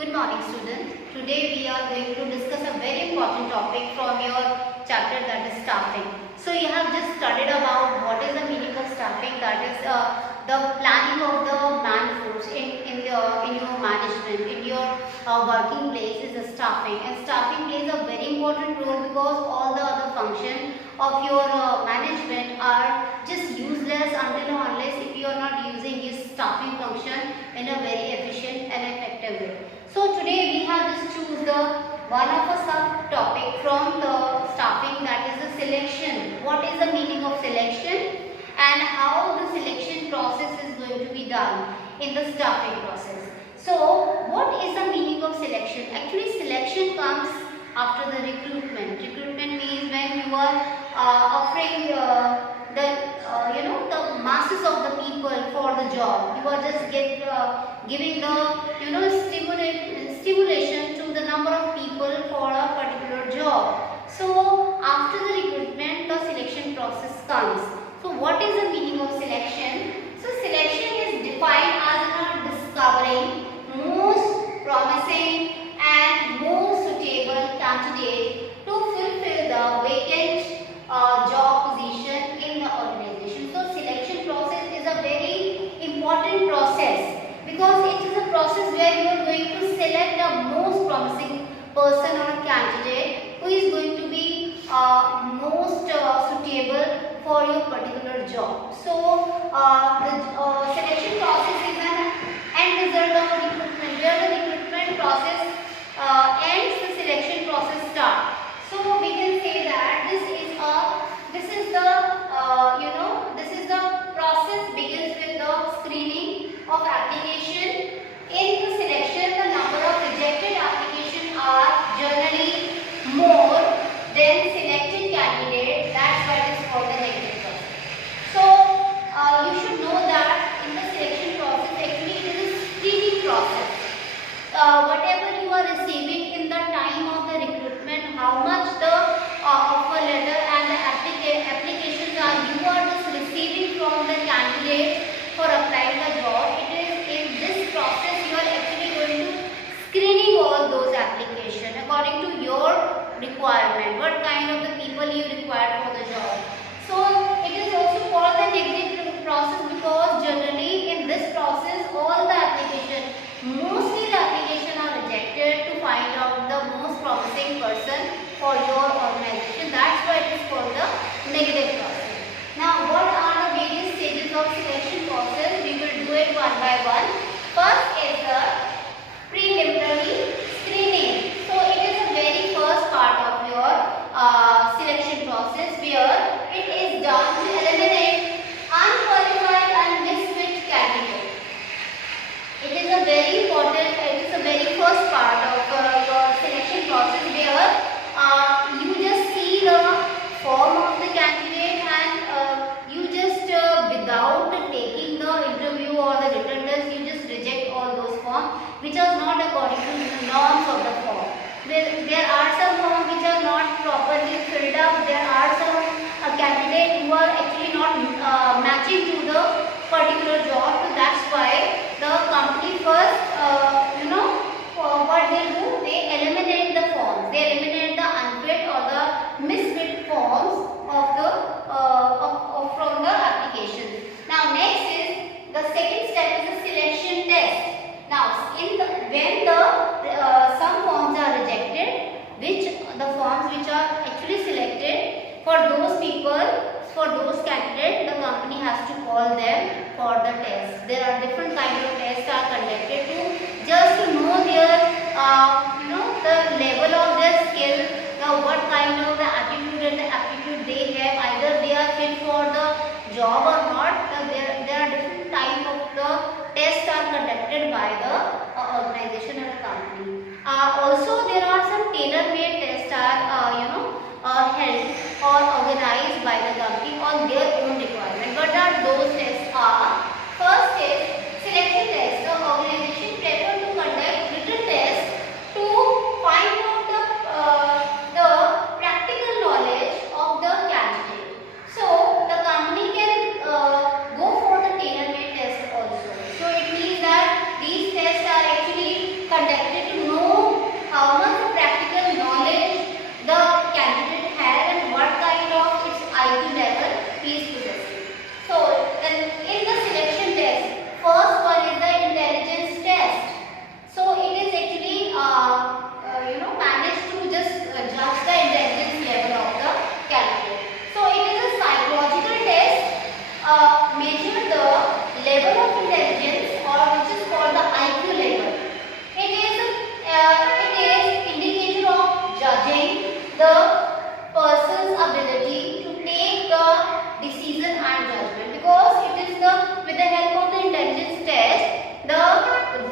Good morning, students. Today we are going to discuss a very important topic from your chapter, that is staffing. So you have just studied about what is the meaning of staffing, that is the planning of the man force in your management, in your working place is the staffing. And staffing plays a very important role because all the other function of your management are just useless until or unless if you are not using this staffing function in a very efficient and effective way. So today we have just choose the one of a subtopic from the staffing, that is the selection. What is the meaning of selection and how the selection process is going to be done in the staffing process. So what is the meaning of selection? Actually selection comes after the recruitment. Recruitment means when you are offering the masses of the people for the job. You are just giving the stimulation to the number of people for a particular job. So after the recruitment, the selection process comes. So what is the meaning of selection? So selection is defined as discovering most promising and most suitable candidate to fulfill the vacant job position in the organization. So selection process is a very important process because it is a process where you are going to select the most promising person or candidate who is going to be most suitable for your particular job. So the selection process is an end result of recruitment, where the recruitment process ends, the selection process starts. So we can say that this is the process begins with the screening of application. In the selection, the number of rejected applications are generally more than selected candidates. That's why it is called the negative process. So you should know that in the selection process, actually it is a screening process. Whatever you are receiving in the time of the recruitment, how much the offer letter and the applications are you are just receiving from the candidate for applying the job, it is in this process you are actually going to screening all those applications according to your requirement, what kind of the people you require for the job. So it is also called the negative process because generally in this process all the application, mostly the application are rejected to find out the most promising person for your organization. That's why it is called the negative process. Now what are the various stages of selection process? We will do it one by one. First is the preliminary screening. So it is the very first part of your selection process where it is done to eliminate unqualified and misfit candidates. It is a very important, it is the very first part of your selection process where you just see the form of the candidate and you just without taking the interview or the written test, you just reject all those forms which are not according to the norms of the form. There are some forms which are not properly filled up. There are some candidates who are actually not matching to the particular job. So that's why the company first, what they do, they eliminate the forms. They eliminate the unfit or the misfit forms of the from the application. Now next is the second step is the selection test. Now when some forms are rejected, the forms which are actually selected for those people, for those candidates, the company has to call them for the test. There are different kinds of tests are conducted to just to know their the level of their skill, what kind of the attitude and the aptitude they have, either they are fit for the job or not. There are different types of the tests are conducted by the organization or company. Also there are some tailor-made tests are held or organized by the company on their own requirement. What are those tests are? First is selection test. The organization prefer to conduct written tests to find out the practical knowledge of the candidate. So the company can go for the tailor-made test also. So it means that these tests are actually conducted to know how much practical knowledge the candidate has and what kind of its IQ level he is possessing. So, then in the selection test, first one is the intelligence test. So, it is actually managed to just judge the intelligence level of the candidate. So, it is a psychological test, measure the level of intelligence, or which is called the IQ level. It is indicator of judging the person's ability to take the decision and judgment, because it is with the help of the intelligence test, the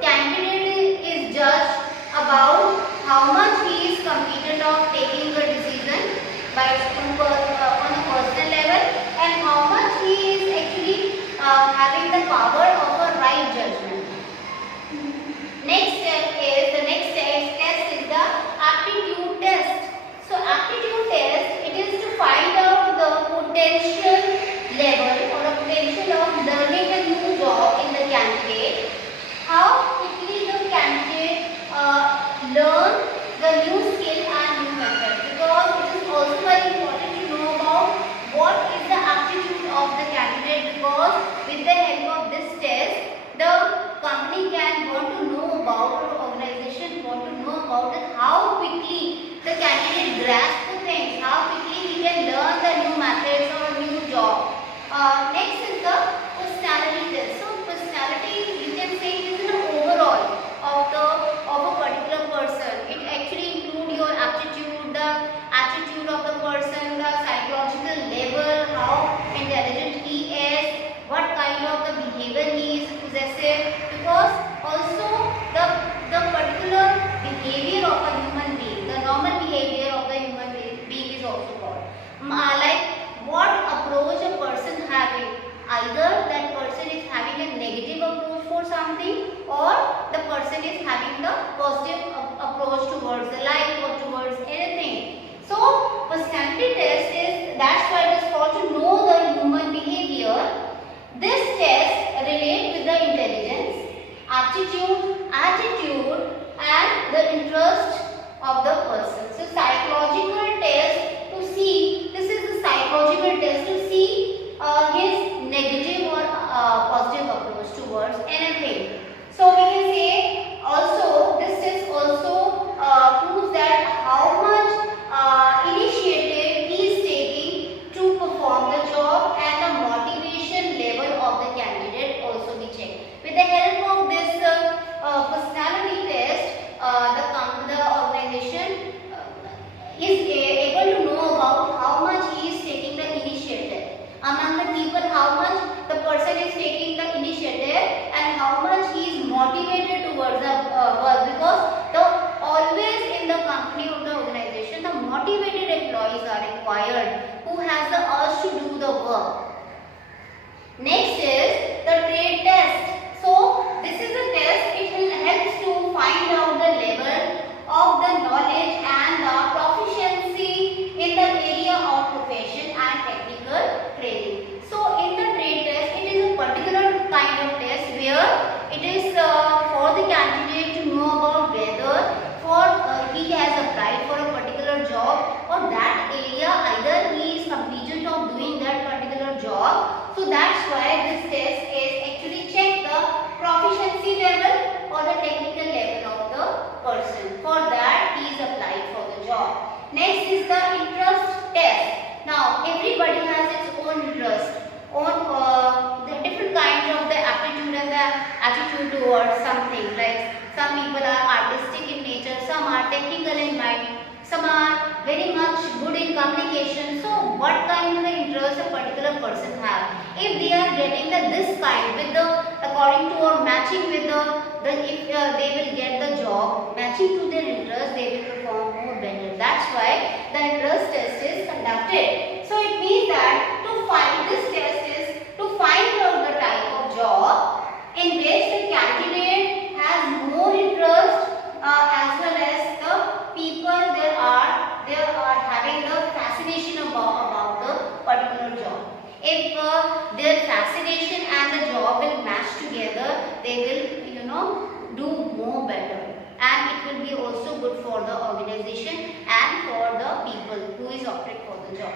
candidate is judged about how much he is competent of taking the decision on a personal level, and how much he is actually having the power of a right judgment. The next test is the aptitude test. So aptitude test, it is to find out the potential level or a potential of learning a new job in the candidate. How quickly the candidate learn the new skill and new method, because it is also very important to know about what is the aptitude of the candidate, because with the help of this test, the company can want to know about, or organization want to know about it, how quickly the candidate grasps the things, how quickly he can learn the new methods or new job. Next is the personality test. So personality, you can say, it is an overall of a particular person. It actually includes your aptitude, the attitude of the person, the psychological level, how intelligent he is, what kind of the behavior he is possessive, because also the particular behavior of a human being, the normal behavior of the human being is also called. Like what approach a person having, either that person is having a negative approach for something, or the person is having the positive approach towards the life or towards anything. So personality test is, that's why it is called to know the human behavior. This test relates with the intelligence, aptitude, attitude, and the interest of the person. So psychological test to see, this is the psychological test to see his negative or positive approach towards anything. So we can say also, this test also proves that how much initiative he is taking to perform the job, and the motivation level of the candidate also be checked. With the help of this personality test, the organization is able to know about how much he is taking the initiative among the people, how much the person is taking the initiative, and how much he is motivated towards the work, because always in the company or the organization, the motivated employees are required who has the urge to do the work. Next is the trade test. So this is a test, it helps to find out the level of the knowledge and the proficiency in the area of profession and technical training. So in the trade test, it is a particular kind of test where it is for the candidate to know about whether he has applied for a particular job, or that area either he is competent of doing that particular job. So that's why this test is actually check the proficiency level or the technical level of the person. For that he is applied for the job. Next is the interest test. Now everybody has its own interest, the different kinds of the aptitude and the attitude towards something. Like some people are artistic in nature, some are technical in mind, some are very much good in communication. So what kind of interest a particular person have? If they are getting this kind with the according to or matching with if they will get the job matching to their interest, they will perform more better. That's why the interest test is conducted. So it means that to find this test is to find out the type of job in which the candidate has more interest, as well as the people there are having the fascination about the particular job. If their fascination and the job will match together, they will do more better. be also good for the organization and for the people who is opted for the job.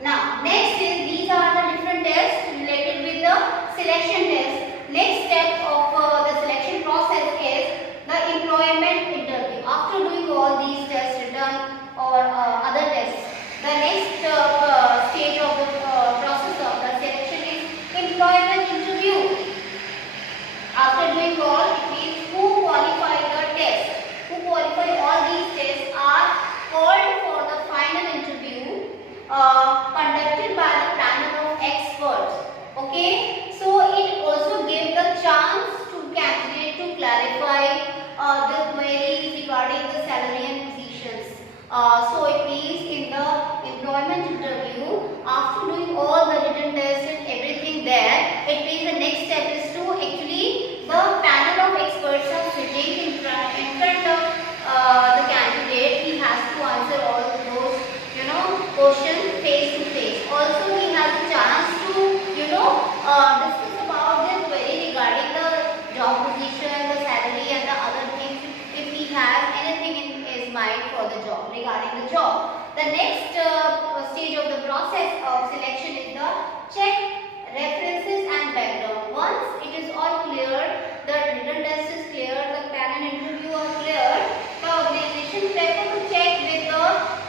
Now, next is these are the different tests related with the selection test. Next step of the selection process is the employment interview. After doing all these tests, written or other tests, the next stage of the process of the selection is employment interview. After doing all, it means who qualify the test, who qualify all these tests are called for the final interview conducted by the panel of experts. Okay, so it also gives the chance to candidate to clarify the queries regarding the salary and positions. So it means in the employment interview, after doing all the written tests and everything there, it means the next step is to actually the panel of experts are sitting in front of the candidate. He has to answer all those questions face to face. Also he has a chance to discuss about the query regarding the job position, the salary and the other things if he has anything in his mind for the job regarding the job. The next stage of the process of selection is the check references and background. Once it is all clear, the written test is clear, the panel interview are clear, the organization prefer to check with the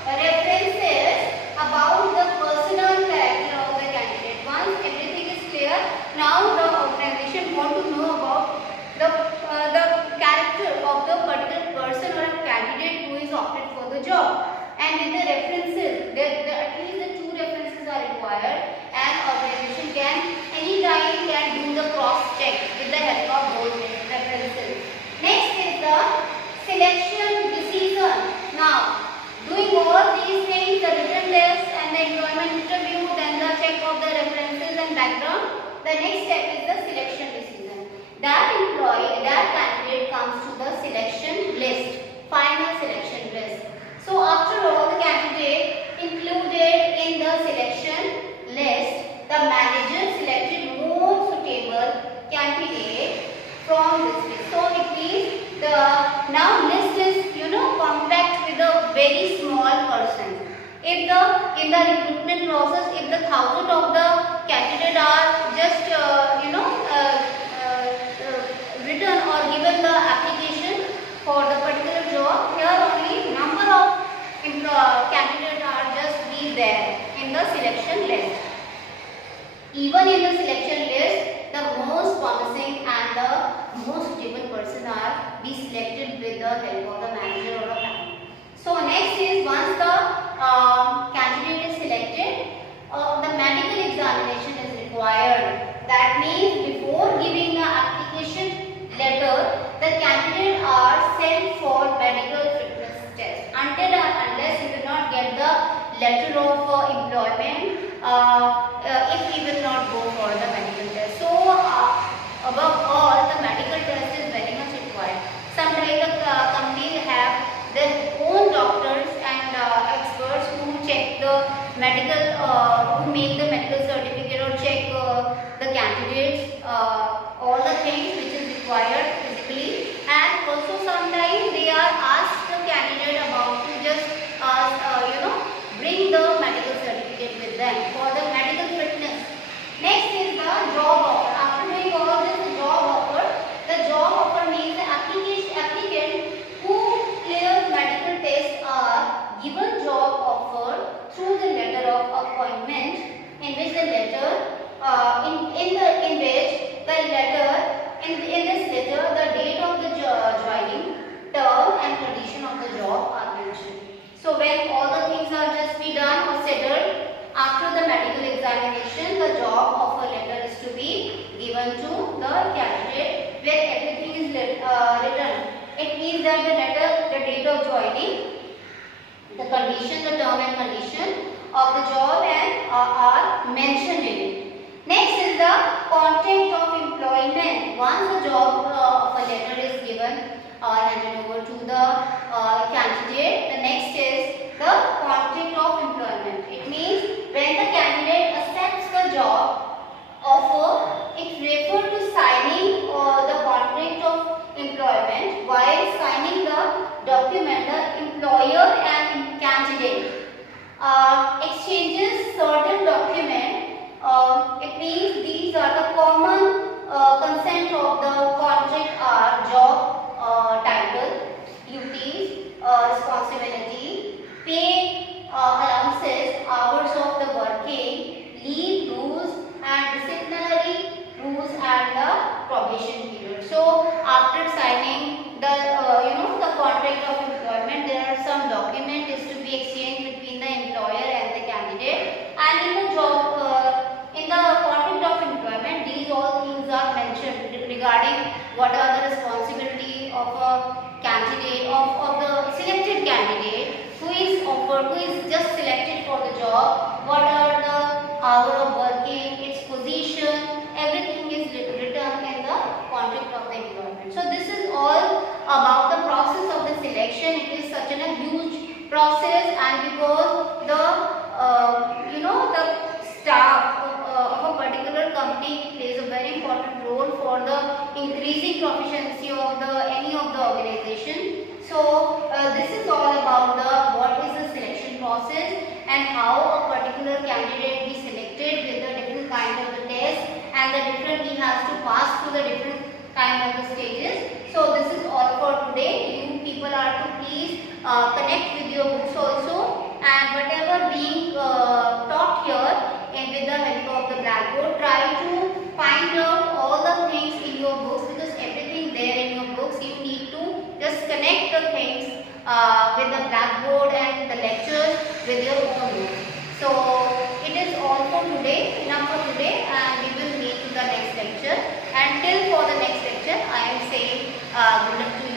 references about the personal character of the candidate. Once everything is clear, now the organization want to know about the character of the particular person or a candidate who is opted for the job. And with the references, at least the 2 references are required, and organization can anytime do the cross check with the help of those references. Next is the selection decision. Now, doing all these things, the written test and the employment interview, then the check of the references and background, the next step is the selection decision. That candidate comes to the selection list, final selection list. So after all the candidate included in the selection list, the manager selected more suitable candidate from this list. So it means the now list is compact with a very small person. If in the recruitment process, if the 1,000 of the candidate are just written or given the application for the particular job, here only number of candidates are just be there in the selection list. Even in the selection list, the most promising and the most suitable person are be selected with the help of the manager or a panel. So next is once the candidate is selected, the medical examination is required. That means before giving the application letter, the candidate are sent for medical fitness test. Until and unless he will not get the letter of employment, if he will not go for the medical test. So above all, the medical test is very much required. Sometimes the company have their own doctors and experts who check the medical, who make the medical certificate or check the candidates, all the things which is required physically, and also sometimes they are asked the candidate about to just bring the medical certificate with them for the medical fitness. Next is the job offer. After doing all this, the job offer. The job offer means the applicant who clears medical tests are given job offer through the letter of appointment, in which the letter in this letter the date of the joining, term and condition of the job are mentioned. So when all the things are just be done or settled, after the medical examination, the job offer letter is to be given to the candidate where everything is written. It means that the letter, the date of joining, the condition, the term and condition of the job and are mentioned in it. Next is the content of employment. Once the job offer letter is given or handed over to the candidate, the next is the content of employment. It means when the candidate accepts the job offer, it refers to signing the contract of employment. While signing the document employer and candidate exchanges certain document. It means these are the common consent of the contract are job title, duties, responsibility, pay allowances, hours of the working, leave rules and disciplinary rules and the probation period. So after signing the the contract of employment, there are some document is to be exchanged between the employer and the candidate, and in the job in the contract of employment these all things are mentioned regarding what are the responsibility of a candidate of the selected candidate who is offered, who is just selected for the job, what are the hour of working, its position, everything is written in the contract of the employment. So this is all about the process of the selection. It is such a huge process, and because the the staff of a particular company plays a very important role for the increasing proficiency of the any of the organization. So this is all about the what is the selection process and how a particular candidate be selected with the different kind of the test, and the different he has to pass through the different kind of the stages. So this is all for today. You people are to please connect with your books also, and whatever being taught here with the help of the blackboard, try to find out all the things in your books, because everything there in your books you need to just connect the things with the blackboard and the lectures with your own book. So it is all for today, enough for today, and we will meet in the next lecture. Until for the next lecture, I am saying good luck to you.